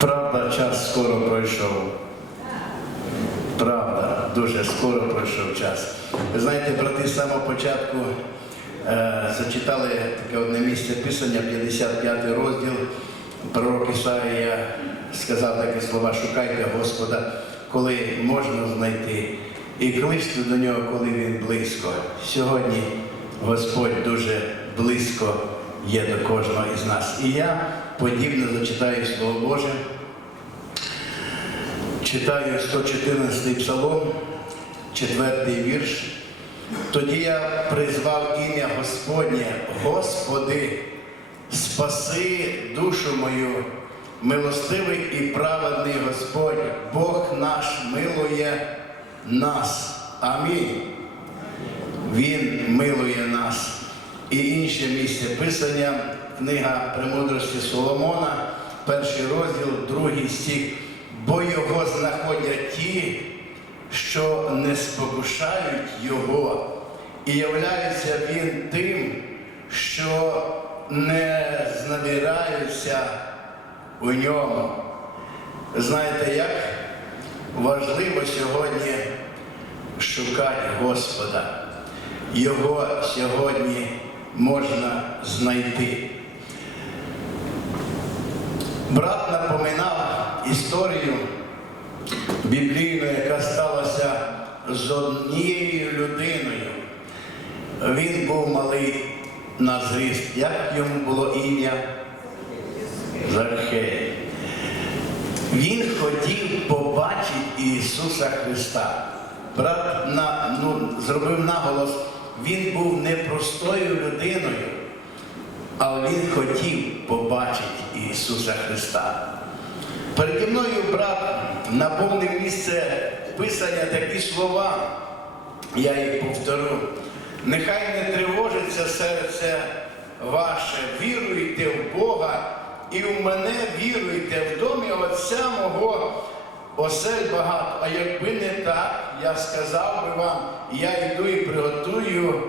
Правда, час скоро пройшов. Правда, дуже скоро пройшов час. Ви знаєте, брати, з самого початку е, зачитали таке одне місце писання, 55 розділ. Пророк Ісаїя сказав такі слова: шукайте Господа, коли можна знайти, і кличте до нього, коли він близько. Сьогодні Господь дуже близько є до кожного із нас. І я подібно зачитаю Слово Боже. Читаю 114 псалом, 4 вірш. Тоді я призвав ім'я Господнє, Господи, спаси душу мою, милостивий і праведний Господь, Бог наш милує нас. Амінь. Він милує нас. І інше місце писання, книга премудрості Соломона, перший розділ, другий стих. Бо його знаходять ті, що не спокушають його, і являється він тим, що не зневіряються у ньому. Знаєте, як важливо сьогодні шукати Господа. Його сьогодні можна знайти. Брат напоминав історію біблійну, яка сталася з однією людиною. Він був малий на зріст. Як йому було ім'я? Захей. Він хотів побачити Ісуса Христа. Брат на, ну, зробив наголос, він був непростою людиною, але він хотів побачити Ісуса Христа. Переді мною брат наповнив місце писання такі слова, я їх повторю. Нехай не тривожиться серце ваше, віруйте в Бога і в мене віруйте, в домі Отця мого осель багато. А якби не так, я сказав би вам, я йду і приготую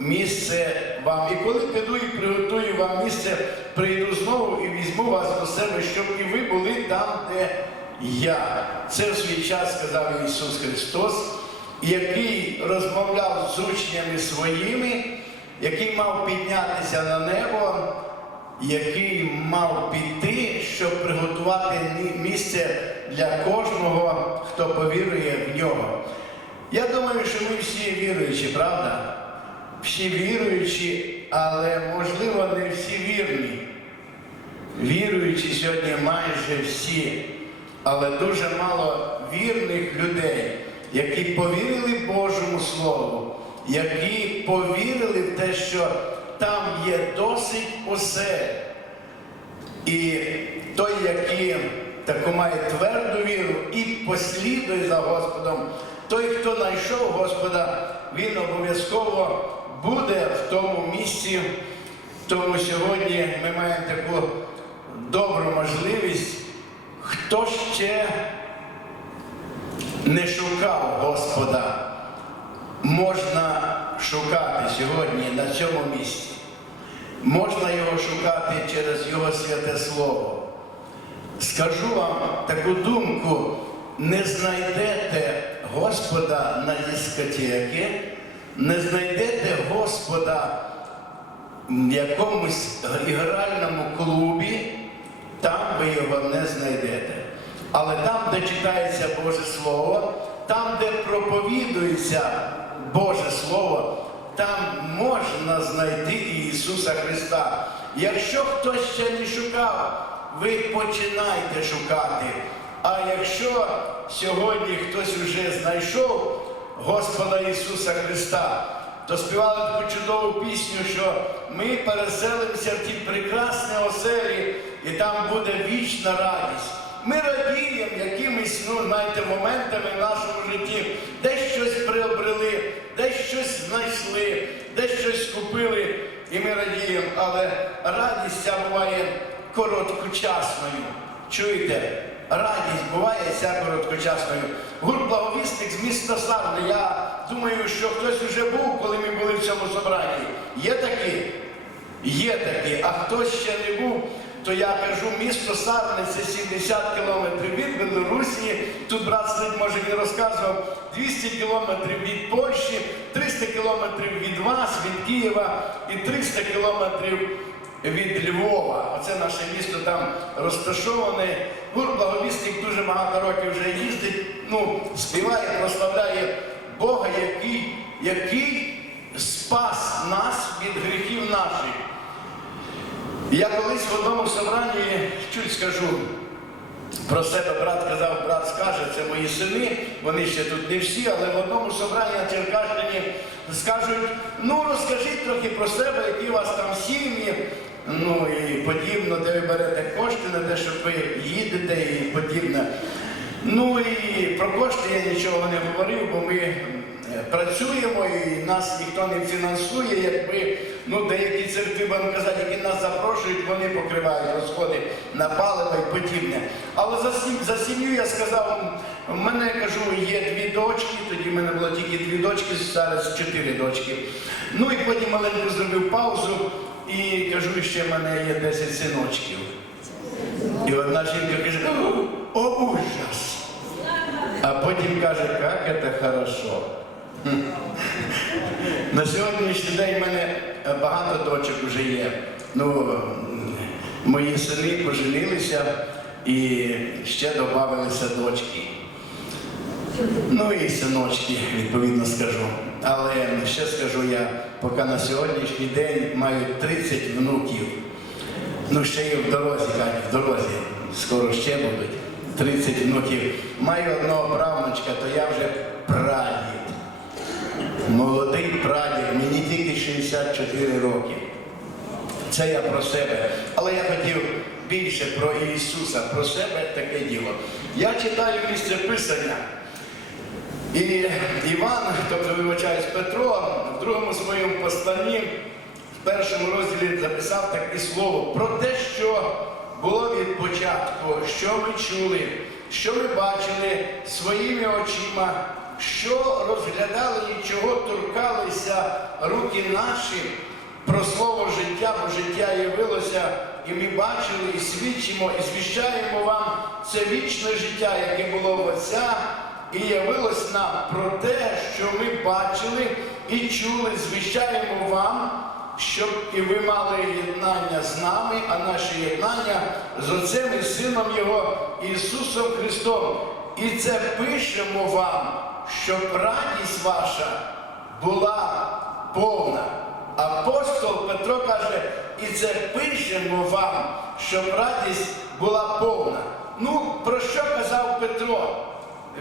місце вам. І коли піду і приготую вам місце, прийду знову і візьму вас до себе, щоб і ви були там, де я. Це в свій час сказав Ісус Христос, який розмовляв з учнями своїми, який мав піднятися на небо, який мав піти, щоб приготувати місце для кожного, хто повірує в нього. Я думаю, що ми всі віруючі, правда? Всі віруючі, але можливо не всі вірні. Віруючі сьогодні майже всі, але дуже мало вірних людей, які повірили Божому Слову, які повірили в те, що там є досить усе. І той, який таку має тверду віру і послідує за Господом, той, хто знайшов Господа, він обов'язково буде в тому місці. Тому сьогодні ми маємо таку добру можливість, хто ще не шукав Господа, можна шукати сьогодні на цьому місці. Можна його шукати через Його святе Слово. Скажу вам таку думку, не знайдете Господа на дискотеки, не знайдете Господа в якомусь ігральному клубі, там ви його не знайдете. Але там, де читається Боже Слово, там, де проповідується Боже Слово, там можна знайти Ісуса Христа. Якщо хтось ще не шукав, ви починайте шукати. А якщо сьогодні хтось вже знайшов Господа Ісуса Христа, то співали таку чудову пісню, що ми переселимося в ті прекрасні оселі, і там буде вічна радість. Ми радіємо якимись, ну, знаєте, моментами в нашому житті, десь щось приобрели, десь щось знайшли, десь щось купили, і ми радіємо, але радість ця буває короткочасною. Чуєте? Радість буває ця короткочасною. Гурт благовісник з міста Сарни. Я думаю, що хтось вже був, коли ми були в цьому собранні. Є такі? Є такі, а хтось ще не був, то я кажу, місто Сарни це 70 кілометрів від Білорусі. Тут брат сидить, може він розказував, 200 кілометрів від Польщі, 300 кілометрів від вас, від Києва і 300 кілометрів від Львова. Оце наше місто там розташоване. Гур Благовісник дуже багато років вже їздить, ну, співає, прославляє Бога, який, який спас нас від гріхів наших. Я колись в одному собранні чуть скажу про себе, брат казав, брат скаже, це мої сини, вони ще тут не всі, але в одному собранні на Черкащині скажуть, ну розкажіть трохи про себе, які у вас там сім'ї, ну і подібно, де ви берете кошти на те, щоб ви їдете і подібне. Ну і про кошти я нічого не говорив, бо ми е, працюємо і нас ніхто не фінансує, якби ну, деякі церкви, будемо казати, які нас запрошують, вони покривають розходи на паливо і подібне. Але за, за сім'ю я сказав, в мене кажу, є дві дочки, тоді в мене було тільки дві дочки, зараз чотири дочки. Ну і потім маленьку зробив паузу і кажу, ще в мене є 10 синочків. І одна жінка каже, о, ужас. А потім каже, як це хорошо. На сьогоднішній день в мене багато дочок вже є. Ну, мої сини поженилися і ще додавалися дочки. Ну і синочки, відповідно скажу. Але ще скажу я, поки на сьогоднішній день маю 30 внуків. Ну, ще є в дорозі, Кать, в дорозі. Скоро ще будуть. 30 внуків. Маю одного правнучка, то я вже прадід. Молодий прадід, мені тільки 64 роки. Це я про себе. Але я хотів більше про Ісуса, про себе таке діло. Я читаю місце Писання. І Іван, тобто вибачаюсь, Петро, в другому своєму посланні, в першому розділі записав таке слово про те, що було від початку, що ми чули, що ми бачили своїми очима, що розглядали і чого торкалися руки наші. Про слово життя, бо життя явилося, і ми бачили, і свідчимо, і звіщаємо вам це вічне життя, яке було в Отця, і явилось нам про те, що ми бачили і чули, звіщаємо вам, щоб і ви мали єднання з нами, а наше єднання з Отцем і Сином Його Ісусом Христом. І це пишемо вам, щоб радість ваша була повна. Апостол Петро каже, і це пишемо вам, щоб радість була повна. Ну, про що казав Петро?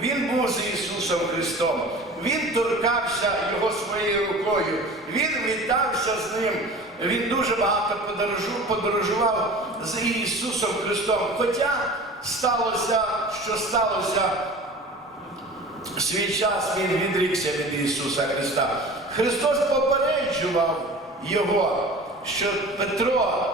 Він був з Ісусом Христом. Він торкався Його своєю рукою. Він вітався з ним. Він дуже багато подорожував з Ісусом Христом. Хоча сталося, що сталося, в свій час він відрікся від Ісуса Христа. Христос попереджував його, що Петро,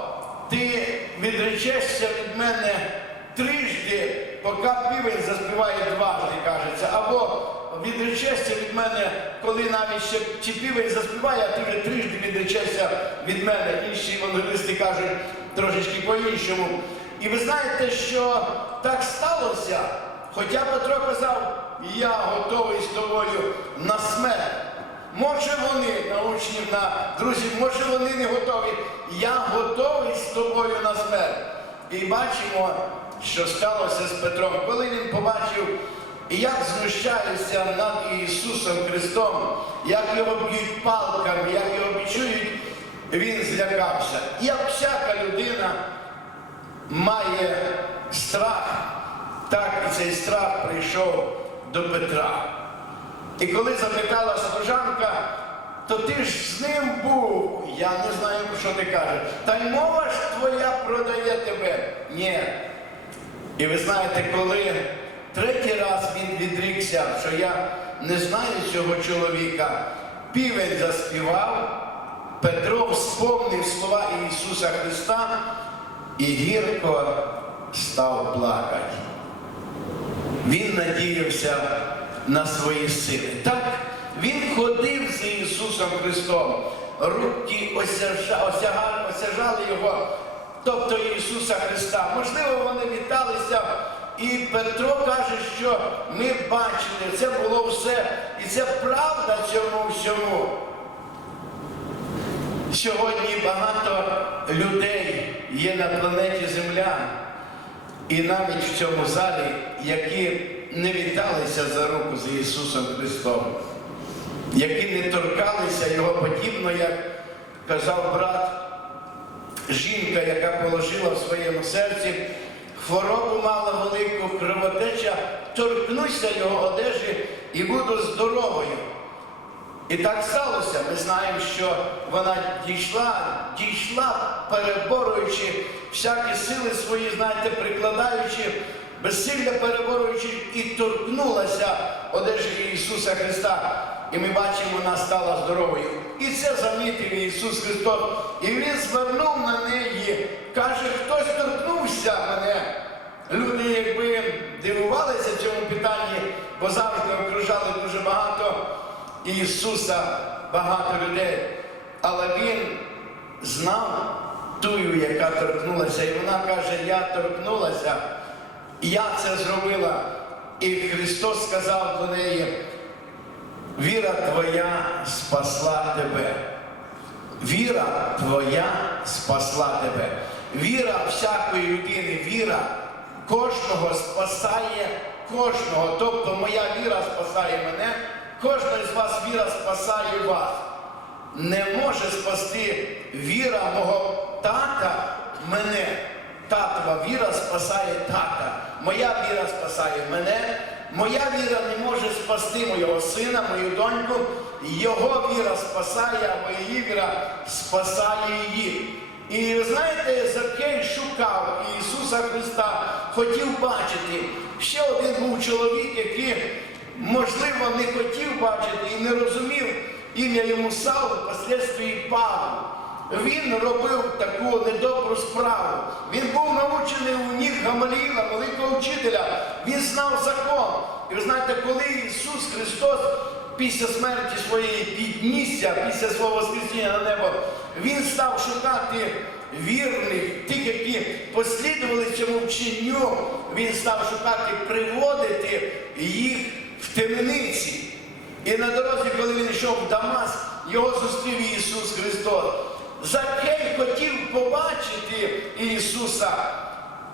ти відречешся від мене трижди, поки півень заспіває дважди, кажеться, або відречешся від мене, коли навіть ще чи півень заспіває, а ти вже трижди відречешся від мене. Інші евангелісти кажуть трошечки по-іншому. І ви знаєте, що так сталося, хоча Петро казав, я готовий з тобою на смерть. Може вони на учнів, на друзів, може вони не готові. Я готовий з тобою на смерть. І бачимо, що сталося з Петром, коли він побачив, як знущаються над Ісусом Христом, як його б'ють палками, як його бичують, він злякався. Як всяка людина має страх, так і цей страх прийшов до Петра. І коли запитала служанка, то ти ж з ним був. Я не знаю, що ти кажеш. Та й мова ж твоя продає тебе. Ні. І ви знаєте, коли третій раз він відрікся, що я не знаю цього чоловіка, півень заспівав, Петро вспомнив слова Ісуса Христа і гірко став плакати. Він надіявся на свої сили. Так, він ходив з Ісусом Христом, руки осяжали його, тобто Ісуса Христа. Можливо, вони віталися, і Петро каже, що ми бачили, це було все, і це правда цьому всьому. Сьогодні багато людей є на планеті Земля, і навіть в цьому залі, які не віталися за руку з Ісусом Христом, які не торкалися Його подібно, як казав брат, жінка, яка положила в своєму серці, хворобу мала велику кровотеча, торкнуся його одежі і буду здоровою. І так сталося. Ми знаємо, що вона дійшла, дійшла, переборюючи всякі сили свої, знаєте, прикладаючи, безсилля переборюючи, і торкнулася одежі Ісуса Христа. І ми бачимо, вона стала здоровою. І це замітив Ісус Христос. І Він звернув на неї, каже, хтось торкнувся мене. Люди, якби дивувалися цьому питанні, бо завжди окружали дуже багато Ісуса, багато людей. Але Він знав тую, яка торкнулася. І вона каже, я торкнулася, я це зробила. І Христос сказав до неї, віра твоя спасла тебе. Віра твоя спасла тебе. Віра всякої людини, віра кожного спасає кожного. Тобто моя віра спасає мене, кожного з вас віра спасає вас. Не може спасти віра мого тата мене. Татова віра спасає тата. Моя віра спасає мене. Моя віра не може спасти мого сина, мою доньку. Його віра спасає, а її віра спасає її. І ви знаєте, Закей шукав Ісуса Христа, хотів бачити. Ще один був чоловік, який, можливо, не хотів бачити і не розумів ім'я йому Савл, впоследствии Павло. Він робив таку недобру справу. Він був научений у ніг Гамаліла, великого вчителя. Він знав закон. І ви знаєте, коли Ісус Христос після смерті своєї піднісся, після свого Воскресіння на небо, Він став шукати вірних, тих, які послідували цьому вченню, Він став шукати, приводити їх в темниці. І на дорозі, коли він йшов в Дамаск, його зустрів Ісус Христос. Закей хотів побачити Ісуса.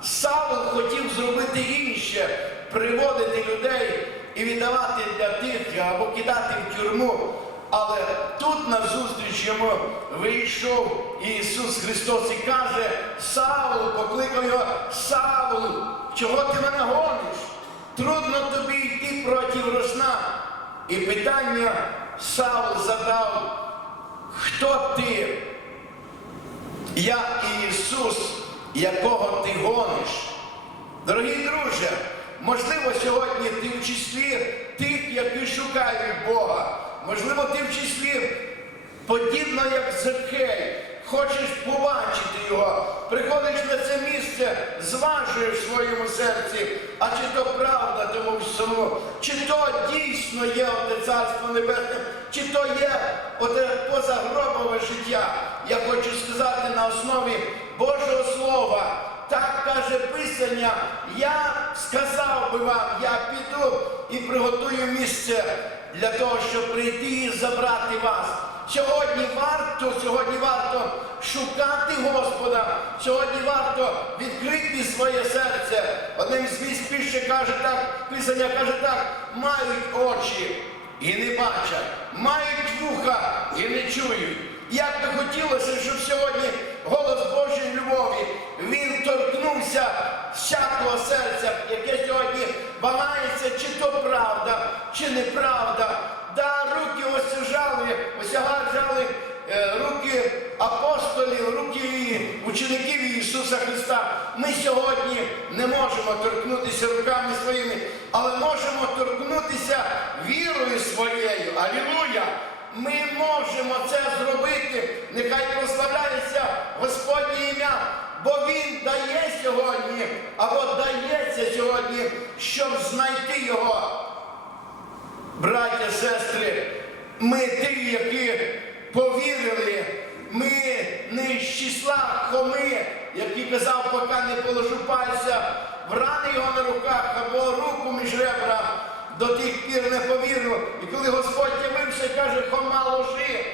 Савл хотів зробити інше, приводити людей і віддавати для тих або кидати в тюрму. Але тут на зустріч йому вийшов Ісус Христос і каже, Савл, покликав його, Савл, чого ти мене гониш? Трудно тобі йти проти росна. І питання Савл задав, хто ти? Я Ісус, якого ти гониш. Дорогі друже, можливо, сьогодні ти в числі тих, які шукають Бога. Можливо, ти в числі подібно як Закей, хочеш побачити його, приходиш на це місце, зважуєш в своєму серці, а чи то правда тому всьому, чи то дійсно є оте царство небесне, чи то є оте позагробове життя. Я хочу сказати на основі Божого Слова. Так каже Писання, я сказав би вам, я піду і приготую місце для того, щоб прийти і забрати вас. Сьогодні варто, сьогодні варто шукати Господа, сьогодні варто відкрити своє серце. Одним з місць пише каже так, Писання каже так, мають очі і не бачать, мають вуха і не чують. Як би хотілося, щоб сьогодні голос Божої любові, він торкнувся всякого серця, яке сьогодні вагається, чи то правда, чи неправда. Да, руки осяжали, осягали е, руки апостолів, руки учеників Ісуса Христа. Ми сьогодні не можемо торкнутися руками своїми, але можемо торкнутися вірою своєю. Алілуя! Ми можемо це зробити. Нехай прославляється Господнє ім'я, бо Він дає сьогодні, або дається сьогодні, щоб знайти його. Браття, сестри, ми ті, які повірили, ми не з числа хоми, який казав, поки не положу пальця в рани його на руках або руку між ребра, до тих пір не повірю. І коли Господь явився, каже, хома ложи,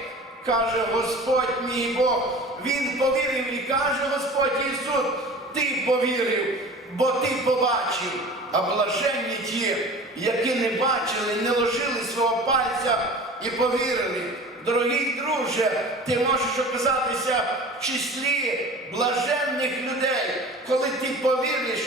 каже Господь мій Бог. Він повірив і каже Господь Ісус, ти повірив, бо ти побачив. А блаженні ті, які не бачили, не ложили свого пальця і повірили. Дорогий друже, ти можеш оказатися в числі блаженних людей, коли ти повіриш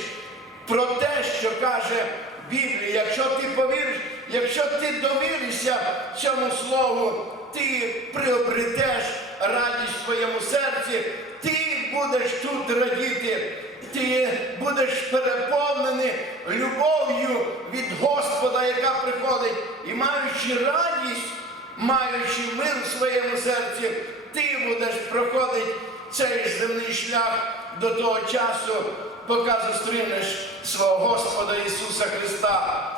про те, що каже Біблія. Якщо ти повіриш, якщо ти довіришся цьому слову, ти приобретеш радість в своєму серці, ти будеш тут радіти, ти будеш переповнений любов'ю від Господа, яка приходить, і маючи радість, маючи мир в своєму серці, ти будеш проходити цей земний шлях до того часу, поки зустрінеш свого Господа Ісуса Христа.